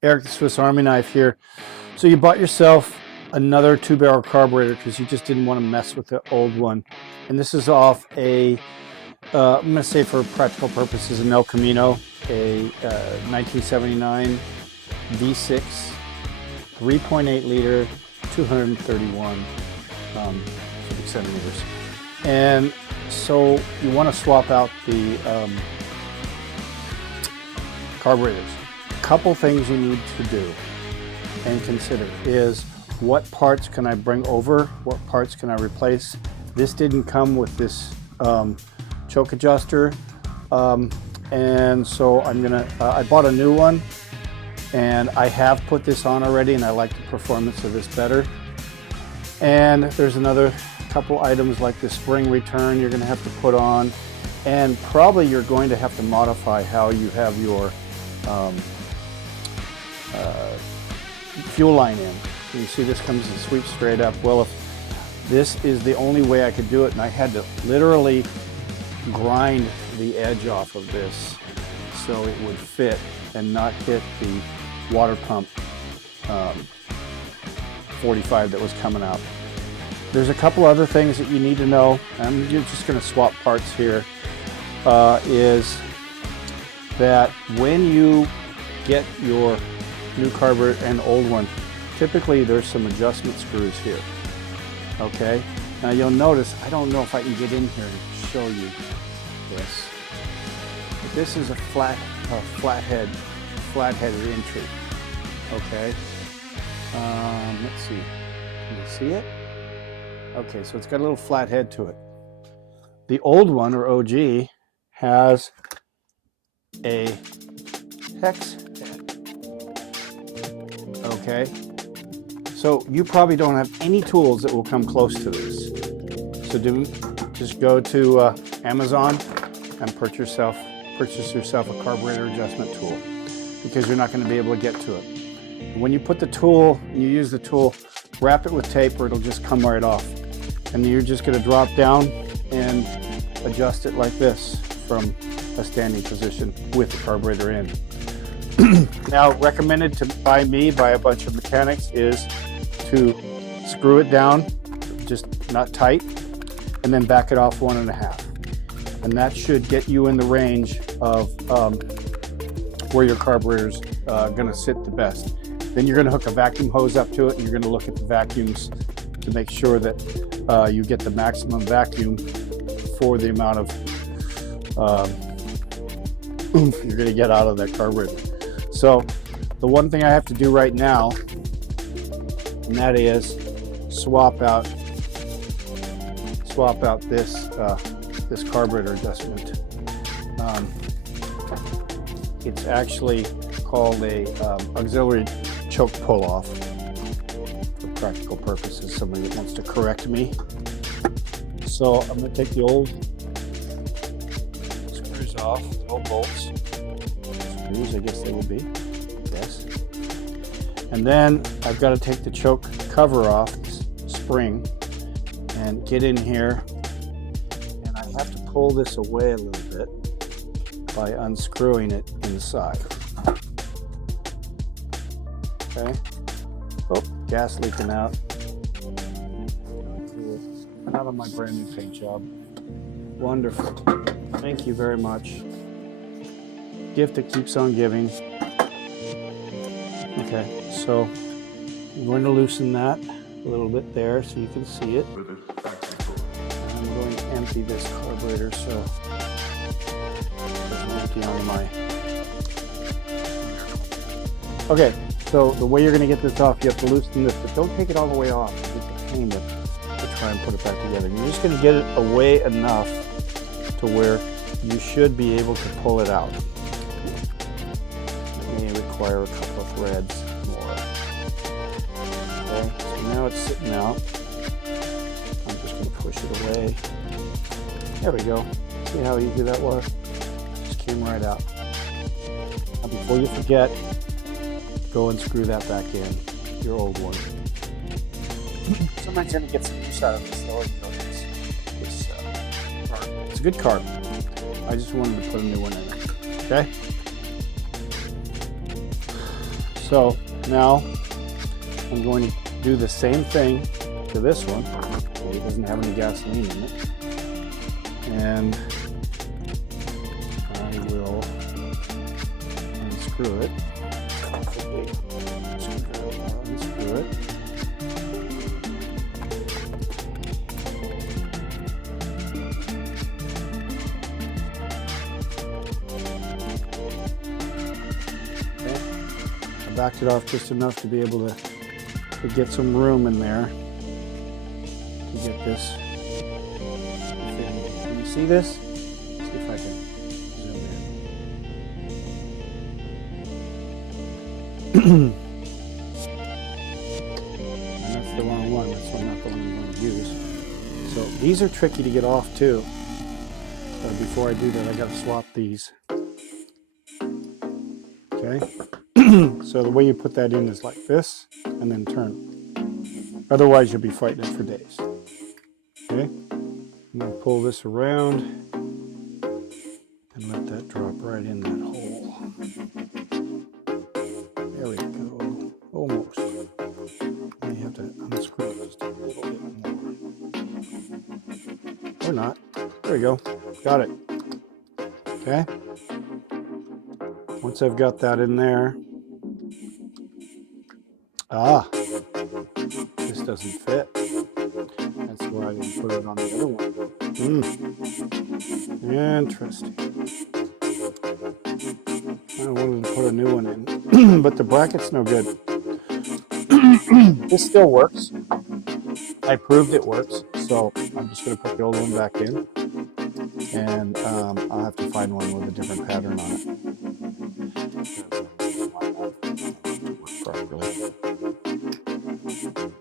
Eric, the Swiss Army knife here. So you bought yourself another 2-barrel carburetor because you just didn't want to mess with the old one. And this is off a, I'm going to say for practical purposes, an El Camino, a 1979 V6, 3.8 liter, 231 cubic centimeters. And so you want to swap out the carburetors. Couple things you need to do and consider is what parts can I bring over, what parts can I replace. This didn't come with this choke adjuster, and so I'm gonna I bought a new one, and I have put this on already, and I like the performance of this better. And there's another couple items like the spring return you're gonna have to put on, and probably you're going to have to modify how you have your fuel line in. You see this comes and sweeps straight up. Well, if this is the only way I could do it, and I had to literally grind the edge off of this so it would fit and not hit the water pump 45 that was coming out. There's a couple other things that you need to know. I'm just going to swap parts here. Is that when you get your new carburetor and old one, typically there's some adjustment screws here. Okay, now you'll notice, I don't know if I can get in here and show you this, but this is a flathead entry. Okay, let's see, can you see it? Okay, so it's got a little flat head to it. The old one, or OG, has a hex head. Okay, so you probably don't have any tools that will come close to this. So just go to Amazon and purchase yourself a carburetor adjustment tool, because you're not going to be able to get to it. When you put the tool, you use the tool, wrap it with tape or it'll just come right off. And you're just going to drop down and adjust it like this from a standing position with the carburetor in. Now, recommended by a bunch of mechanics is to screw it down, just not tight, and then back it off 1.5. And that should get you in the range of where your carburetor's going to sit the best. Then you're going to hook a vacuum hose up to it, and you're going to look at the vacuums to make sure that you get the maximum vacuum for the amount of oomph you're going to get out of that carburetor. So the one thing I have to do right now, and that is swap out this carburetor adjustment. It's actually called a auxiliary choke pull off for practical purposes. Somebody that wants to correct me. So I'm going to take the old screws off, the old bolts. Screws, I guess they would be. Yes. And then I've got to take the choke cover off, spring, and get in here. And I have to pull this away a little bit by unscrewing it inside. Okay. Oh, gas leaking out. Out of my brand new paint job. Wonderful. Thank you very much. Gift that keeps on giving. Okay, so I'm going to loosen that a little bit there so you can see it. I'm going to empty this carburetor so it doesn't empty on my... Okay, so the way you're going to get this off, you have to loosen this, but don't take it all the way off. It's a pain to try and put it back together. You're just going to get it away enough to where you should be able to pull it out. It may require a couple of threads more. Okay, so now it's sitting out. I'm just going to push it away. There we go. See how easy that was? Just came right out. Now before you forget, go and screw that back in, your old one. Somebody's going to get some use out of this, though. It's a good carb. I just wanted to put a new one in it. Okay? So now I'm going to do the same thing to this one. It doesn't have any gasoline in it. And I will unscrew it. Unscrew it. Okay. I backed it off just enough to be able to get some room in there to get this. Can you see this? See if I can zoom in. And that's the wrong one. That's not the one you want to use. So these are tricky to get off too. But before I do that, I got to swap these. Okay. So the way you put that in is like this, and then turn. Otherwise, you'll be fighting it for days. Okay. I'm going to pull this around and let that drop right in that hole. There we go. Almost. Now you have to unscrew it just a little bit more. Or not. There we go. Got it. Okay. Once I've got that in there. This doesn't fit. That's why I didn't put it on the other one. Interesting. I wanted to put a new one in, but the bracket's no good. This still works. I proved it works, so I'm just going to put the old one back in, and I'll have to find one with a different pattern on it.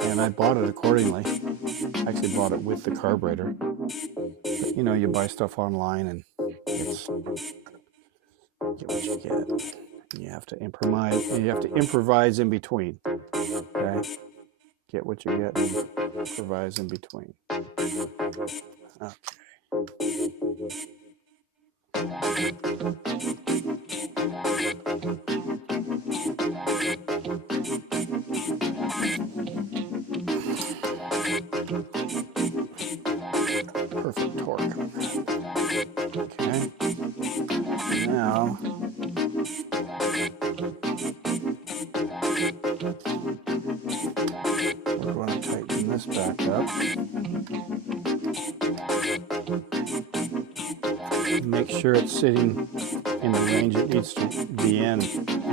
And I bought it accordingly. I actually bought it with the carburetor. But, you know, you buy stuff online and it's get what you get. You have to improvise. You have to improvise in between. Okay, get what you get and improvise in between. Okay. Perfect torque. Okay. Now we're going to tighten this back up. Make sure it's sitting in the range it needs to be in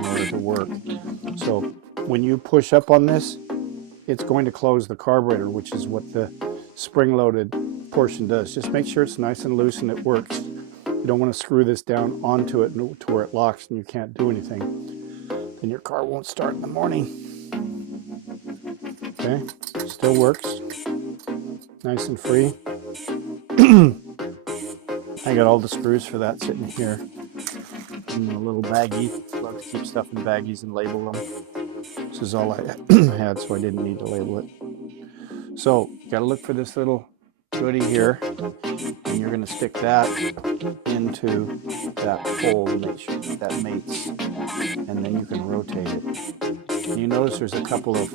order to work. So when you push up on this, it's going to close the carburetor, which is what the spring-loaded portion does. Just make sure it's nice and loose and it works. You don't want to screw this down onto it to where it locks and you can't do anything. Then your car won't start in the morning. Okay, still works. Nice and free. I got all the screws for that sitting here in a little baggie. I love to keep stuff in baggies and label them. This is all I had, so I didn't need to label it. So you got to look for this little goodie here, and you're going to stick that into that hole and make sure that mates, and then you can rotate it. And you notice there's a couple of,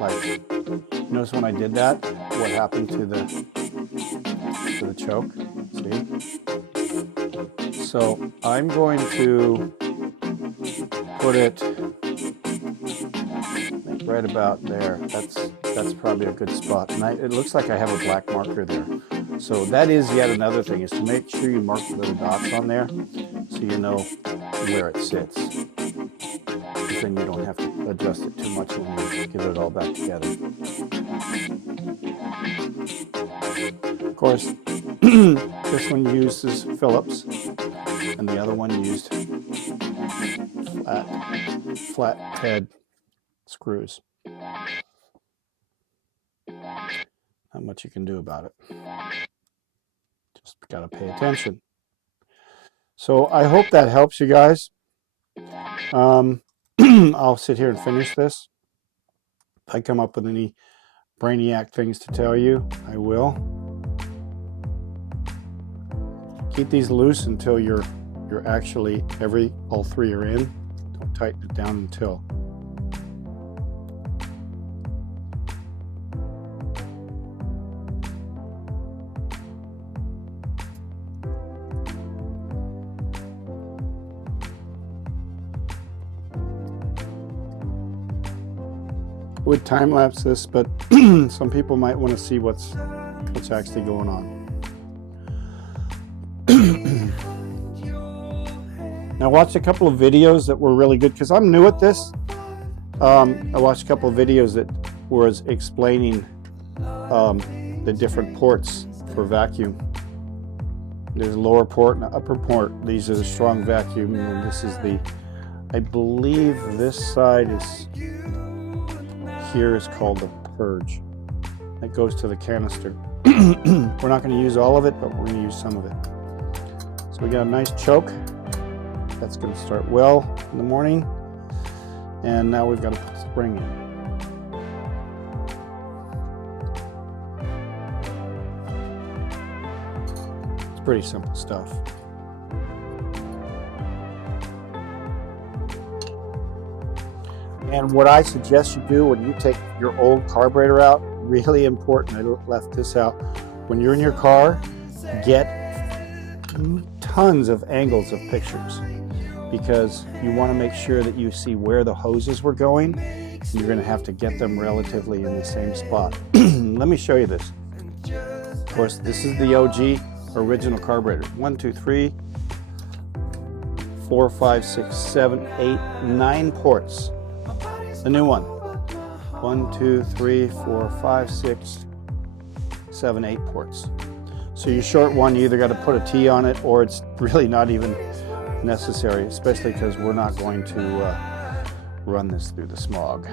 like, notice when I did that, what happened to the choke. See? So I'm going to put it right about there. That's probably a good spot. And it looks like I have a black marker there. So that is yet another thing, is to make sure you mark the little dots on there so you know where it sits. Because then you don't have to adjust it too much when you get it all back together. Of course, this one uses Phillips, and the other one used flat head screws. Not much you can do about it. Just got to pay attention. So I hope that helps you guys. I'll sit here and finish this. If I come up with any brainiac things to tell you, I will. Keep these loose until you're actually all three are in. Don't tighten it down until would time lapse this, but some people might want to see what's actually going on. Now, watch a couple of videos that were really good because I'm new at this. I watched a couple of videos that was explaining the different ports for vacuum. There's a lower port and an upper port. These are the strong vacuum, and this is the, I believe this side is, here is called the purge. That goes to the canister. We're not going to use all of it, but we're going to use some of it. So we got a nice choke. That's going to start well in the morning. And now we've got to put the spring in. It's pretty simple stuff. And what I suggest you do when you take your old carburetor out, really important, I left this out, when you're in your car, get tons of angles of pictures, because you want to make sure that you see where the hoses were going. You're going to have to get them relatively in the same spot. Let me show you this. Of course, this is the OG original carburetor. 1, 2, 3, 4, 5, 6, 7, 8, 9 ports. The new one. 1, 2, 3, 4, 5, 6, 7, 8 ports. So your short one, you either got to put a T on it, or it's really not even necessary, especially because we're not going to run this through the smog,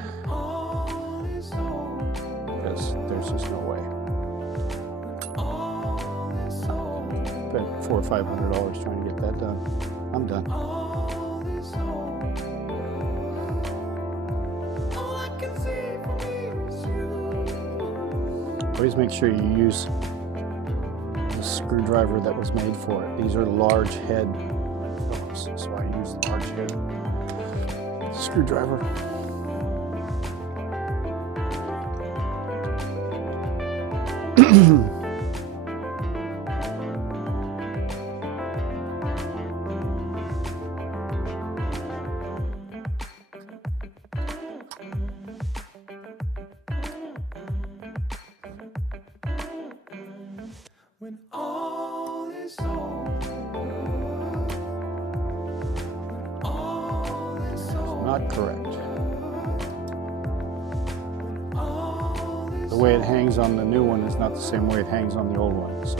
because there's just no way. Spent $400 or $500 trying to get that done. I'm done. Always make sure you use the screwdriver that was made for it. These are large head Phillips, so I use the large head screwdriver. When all is over, all is over, Not correct. The way it hangs on the new one is not the same way it hangs on the old one, so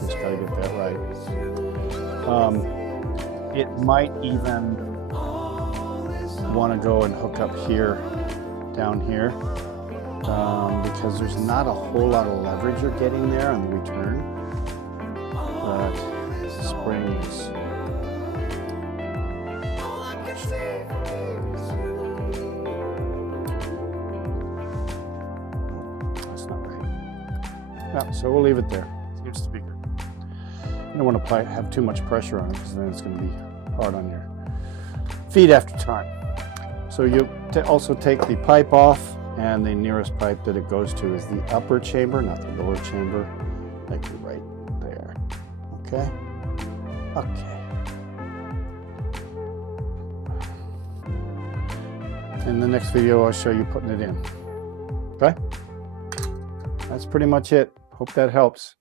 just gotta get that right. It might even want to go and hook up here, down here, because there's not a whole lot of leverage you're getting there on the return. But the spring is. That's not right. Yeah, so we'll leave it there. Seems to be good. You don't want to have too much pressure on it, because then it's going to be hard on your feet after time. So you also take the pipe off, and the nearest pipe that it goes to is the upper chamber, not the lower chamber, like right there. Okay? Okay. In the next video, I'll show you putting it in. Okay? That's pretty much it. Hope that helps.